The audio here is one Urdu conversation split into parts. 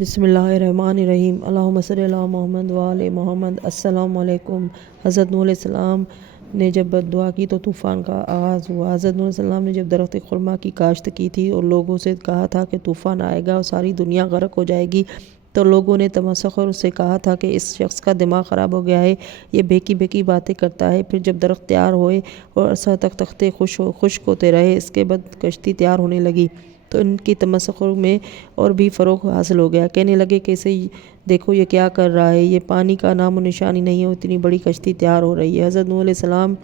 بسم اللہ الرحمن الرحیم۔ اللہم صلی علی محمد وآل محمد۔ السلام علیکم۔ حضرت نوح علیہ السلام نے جب بد دعا کی تو طوفان کا آغاز ہوا۔ حضرت نوح علیہ السلام نے جب درخت خرما کی کاشت کی تھی اور لوگوں سے کہا تھا کہ طوفان آئے گا اور ساری دنیا غرق ہو جائے گی، تو لوگوں نے تمسخر سے کہا تھا کہ اس شخص کا دماغ خراب ہو گیا ہے، یہ بیکی بیکی باتیں کرتا ہے۔ پھر جب درخت تیار ہوئے اور عرصہ تک تختے خشک ہوتے رہے، اس کے بعد کشتی تیار ہونے لگی تو ان کی تمسخر میں اور بھی فروغ حاصل ہو گیا۔ کہنے لگے کہ اسے دیکھو یہ کیا کر رہا ہے، یہ پانی کا نام و نشانی نہیں ہے، اتنی بڑی کشتی تیار ہو رہی ہے۔ حضرت نوح علیہ السلام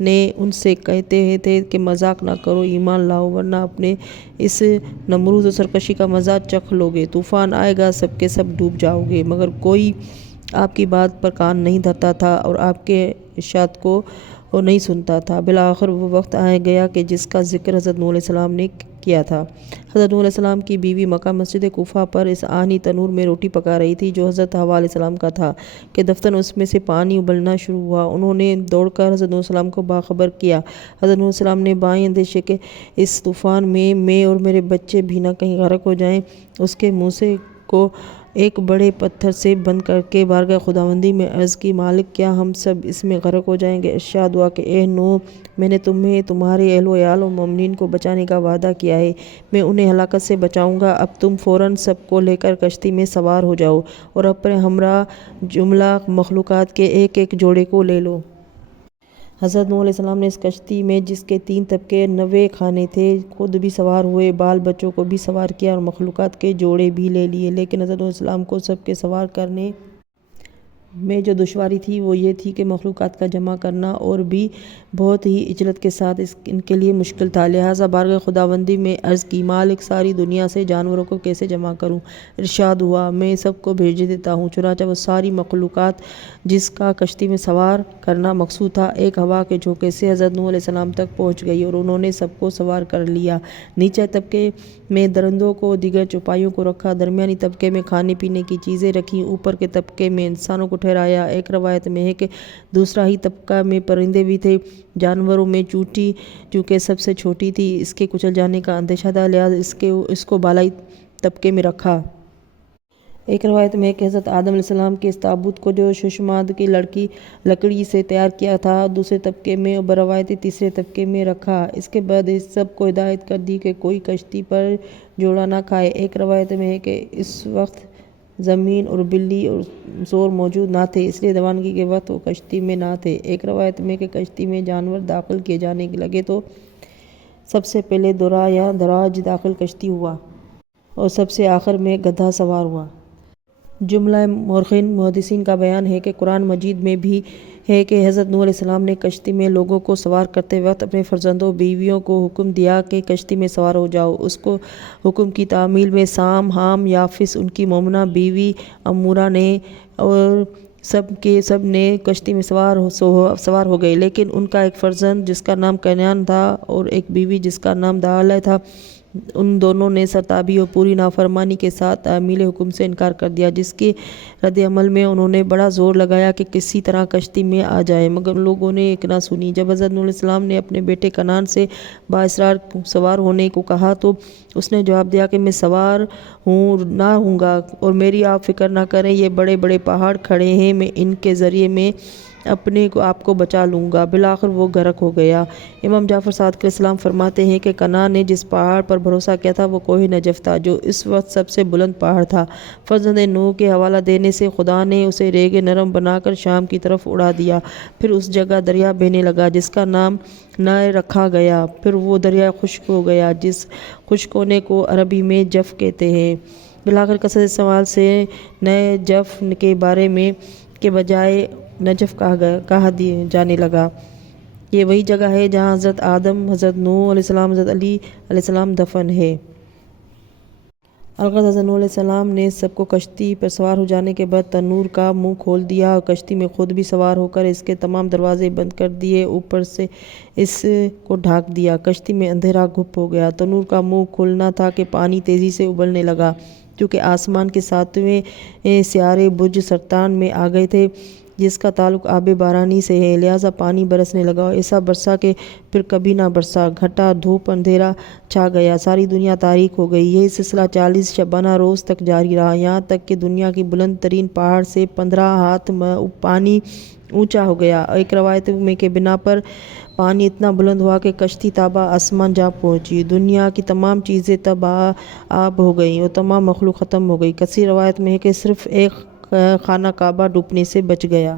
نے ان سے کہتے تھے کہ مذاق نہ کرو، ایمان لاؤ، ورنہ اپنے اس نمرود و سرکشی کا مزہ چکھ لو گے۔ طوفان آئے گا، سب کے سب ڈوب جاؤ گے۔ مگر کوئی آپ کی بات پر کان نہیں دھرتا تھا اور آپ کے ارشاد کو نہیں سنتا تھا۔ بالآخر وہ وقت آ گیا کہ جس کا ذکر حضرت نوح علیہ السلام نے کیا تھا۔ حضرت نوح علیہ السلام کی بیوی مکہ مسجد کوفہ پر اس آہنی تنور میں روٹی پکا رہی تھی جو حضرت حوا علیہ السلام کا تھا کہ دفتن اس میں سے پانی ابلنا شروع ہوا۔ انہوں نے دوڑ کر حضرت نوح علیہ السلام کو باخبر کیا۔ حضرت نوح علیہ السلام نے بائیں اندیشے کہ اس طوفان میں اور میرے بچے بھی نہ کہیں غرق ہو جائیں، اس کے منہ کو ایک بڑے پتھر سے بند کر کے بارگاہ خداوندی میں عرض کی، مالک کیا ہم سب اس میں غرق ہو جائیں گے؟ ارشاد ہوا کہ اے نوح، میں نے تمہیں، تمہارے اہل و عیال و مومنین کو بچانے کا وعدہ کیا ہے، میں انہیں ہلاکت سے بچاؤں گا۔ اب تم فوراً سب کو لے کر کشتی میں سوار ہو جاؤ اور اپنے ہمراہ جملہ مخلوقات کے ایک ایک جوڑے کو لے لو۔ حضرت نوح علیہ السلام نے اس کشتی میں، جس کے 3 طبقے 90 خانے تھے، خود بھی سوار ہوئے، بال بچوں کو بھی سوار کیا اور مخلوقات کے جوڑے بھی لے لیے۔ لیکن حضرت نوح علیہ السلام کو سب کے سوار کرنے میں جو دشواری تھی وہ یہ تھی کہ مخلوقات کا جمع کرنا اور بھی بہت ہی عجلت کے ساتھ ان کے لیے مشکل تھا۔ لہٰذا بارگاہ خداوندی میں عرض کی، مالک ساری دنیا سے جانوروں کو کیسے جمع کروں؟ ارشاد ہوا، میں سب کو بھیج دیتا ہوں۔ چنانچہ وہ ساری مخلوقات جس کا کشتی میں سوار کرنا مقصود تھا، ایک ہوا کے جھونکے سے حضرت نوح علیہ السلام تک پہنچ گئی اور انہوں نے سب کو سوار کر لیا۔ نیچے طبقے میں درندوں کو، دیگر چوپایوں کو رکھا، درمیانی طبقے میں کھانے پینے کی چیزیں رکھیں، اوپر کے طبقے میں انسانوں کو ٹھہرایا۔ ایک روایت میں ہے کہ دوسرا ہی طبقہ میں پرندے بھی تھے۔ جانوروں میں چونٹی چونکہ سب سے چھوٹی تھی، اس کے کچل جانے کا اندیشہ تھا، لہٰذا اس کو بالائی طبقے میں رکھا۔ ایک روایت میں ہے کہ حضرت آدم علیہ السلام کے اس تابوت کو جو ششماد کی لکڑی سے تیار کیا تھا، دوسرے طبقے میں اور بروایت تیسرے طبقے میں رکھا۔ اس کے بعد اس سب کو ہدایت کر دی کہ کوئی کشتی پر جوڑا نہ کھائے۔ ایک روایت میں ہے کہ اس وقت زمین اور بلی اور زور موجود نہ تھے، اس لیے روانگی کے وقت وہ کشتی میں نہ تھے۔ ایک روایت میں ہے کہ کشتی میں جانور داخل کیے جانے لگے تو سب سے پہلے درا یا دراج داخل کشتی ہوا اور سب سے آخر میں گدھا سوار ہوا۔ جملہ مورخین محدثین کا بیان ہے کہ قرآن مجید میں بھی ہے کہ حضرت نوح علیہ السلام نے کشتی میں لوگوں کو سوار کرتے وقت اپنے فرزندوں بیویوں کو حکم دیا کہ کشتی میں سوار ہو جاؤ۔ اس کو حکم کی تعمیل میں سام، حام، یافس، ان کی مومنہ بیوی امورہ نے اور سب کے سب نے کشتی میں سوار ہو گئے، لیکن ان کا ایک فرزند جس کا نام کنعان تھا اور ایک بیوی جس کا نام دالہ تھا، ان دونوں نے سرتابی اور پوری نافرمانی کے ساتھ تعمیل حکم سے انکار کر دیا، جس کے رد عمل میں انہوں نے بڑا زور لگایا کہ کسی طرح کشتی میں آ جائیں، مگر لوگوں نے ایک نہ سنی۔ جب حضرت نوح علیہ السلام نے اپنے بیٹے کنعان سے بااصرار سوار ہونے کو کہا تو اس نے جواب دیا کہ میں سوار نہ ہوں گا اور میری آپ فکر نہ کریں، یہ بڑے بڑے پہاڑ کھڑے ہیں، میں ان کے ذریعے میں اپنے آپ کو بچا لوں گا۔ بالآخر وہ غرق ہو گیا۔ امام جعفر صادق علیہ السلام فرماتے ہیں کہ کنعان نے جس پہاڑ پر بھروسہ کیا تھا وہ کوہ نجف تھا، جو اس وقت سب سے بلند پہاڑ تھا۔ فرزند نوح کے حوالہ دینے سے خدا نے اسے ریگ نرم بنا کر شام کی طرف اڑا دیا، پھر اس جگہ دریا بہنے لگا جس کا نام نع رکھا گیا، پھر وہ دریا خشک ہو گیا، جس خشک ہونے کو عربی میں جف کہتے ہیں۔ بالآخر کثرت سوال سے نع جف کے بارے میں کے بجائے نجف کہا جانے لگا۔ یہ وہی جگہ ہے جہاں حضرت آدم، حضرت نوح علیہ السلام، حضرت علی علیہ السلام دفن ہے۔ الغرض حضرت نوح علیہ السلام نے سب کو کشتی پر سوار ہو جانے کے بعد تنور کا منہ کھول دیا اور کشتی میں خود بھی سوار ہو کر اس کے تمام دروازے بند کر دیے، اوپر سے اس کو ڈھانپ دیا۔ کشتی میں اندھیرا گھپ ہو گیا۔ تنور کا منہ کھلنا تھا کہ پانی تیزی سے ابلنے لگا، کیونکہ آسمان کے 7ویں سیارے برج سرطان میں آ گئے تھے، جس کا تعلق آب بارانی سے ہے، لہٰذا پانی برسنے لگا اور ایسا برسا کہ پھر کبھی نہ برسا۔ گھٹا دھوپ اندھیرا چھا گیا، ساری دنیا تاریک ہو گئی۔ یہ سلسلہ 40 شبانہ روز تک جاری رہا، یہاں تک کہ دنیا کی بلند ترین پہاڑ سے 15 ہاتھ پانی اونچا ہو گیا۔ ایک روایت میں کے بنا پر پانی اتنا بلند ہوا کہ کشتی تابہ آسمان جا پہنچی۔ دنیا کی تمام چیزیں تب آب ہو گئیں اور تمام مخلوق ختم ہو گئی۔ کثیر روایت میں ہے کہ صرف ایک خانہ کعبہ ڈوبنے سے بچ گیا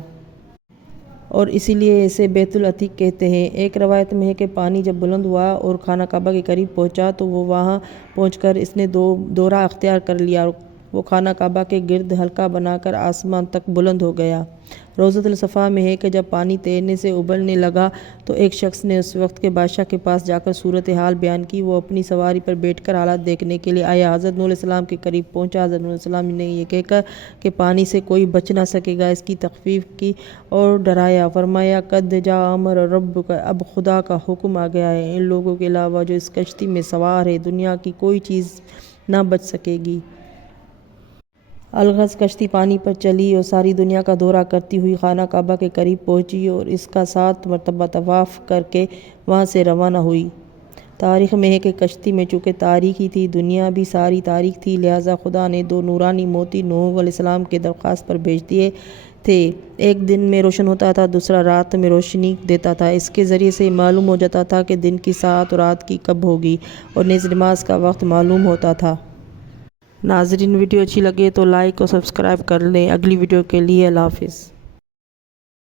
اور اسی لیے اسے بیت العتیق کہتے ہیں۔ ایک روایت میں ہے کہ پانی جب بلند ہوا اور خانہ کعبہ کے قریب پہنچا تو وہ وہاں پہنچ کر اس نے دورہ اختیار کر لیا اور وہ خانہ کعبہ کے گرد حلقہ بنا کر آسمان تک بلند ہو گیا۔ روضۃ الصفا میں ہے کہ جب پانی تیرنے سے ابلنے لگا تو ایک شخص نے اس وقت کے بادشاہ کے پاس جا کر صورتحال بیان کی۔ وہ اپنی سواری پر بیٹھ کر حالات دیکھنے کے لیے آیا، حضرت نوح علیہ السلام کے قریب پہنچا۔ حضرت نوح علیہ السلام نے یہ کہہ کر کہ پانی سے کوئی بچ نہ سکے گا اس کی تخفیف کی اور ڈرایا۔ فرمایا قد جاء امر ربک، اب خدا کا حکم آ گیا ہے، ان لوگوں کے علاوہ جو اس کشتی میں سوار ہے دنیا کی کوئی چیز نہ بچ سکے گی۔ الغرض کشتی پانی پر چلی اور ساری دنیا کا دورہ کرتی ہوئی خانہ کعبہ کے قریب پہنچی اور اس کا 7 مرتبہ طواف کر کے وہاں سے روانہ ہوئی۔ تاریخ میں ہے کہ کشتی میں چونکہ تاریکی تھی، دنیا بھی ساری تاریک تھی، لہٰذا خدا نے 2 نورانی موتی نوح علیہ السلام کے درخواست پر بھیج دیے تھے۔ ایک دن میں روشن ہوتا تھا، دوسرا رات میں روشنی دیتا تھا۔ اس کے ذریعے سے معلوم ہو جاتا تھا کہ دن کی ساعت اور رات کی کب ہوگی، اور نیز نماز کا وقت معلوم ہوتا تھا۔ ناظرین، ویڈیو اچھی لگے تو لائک اور سبسکرائب کر لیں۔ اگلی ویڈیو کے لیے اللہ حافظ۔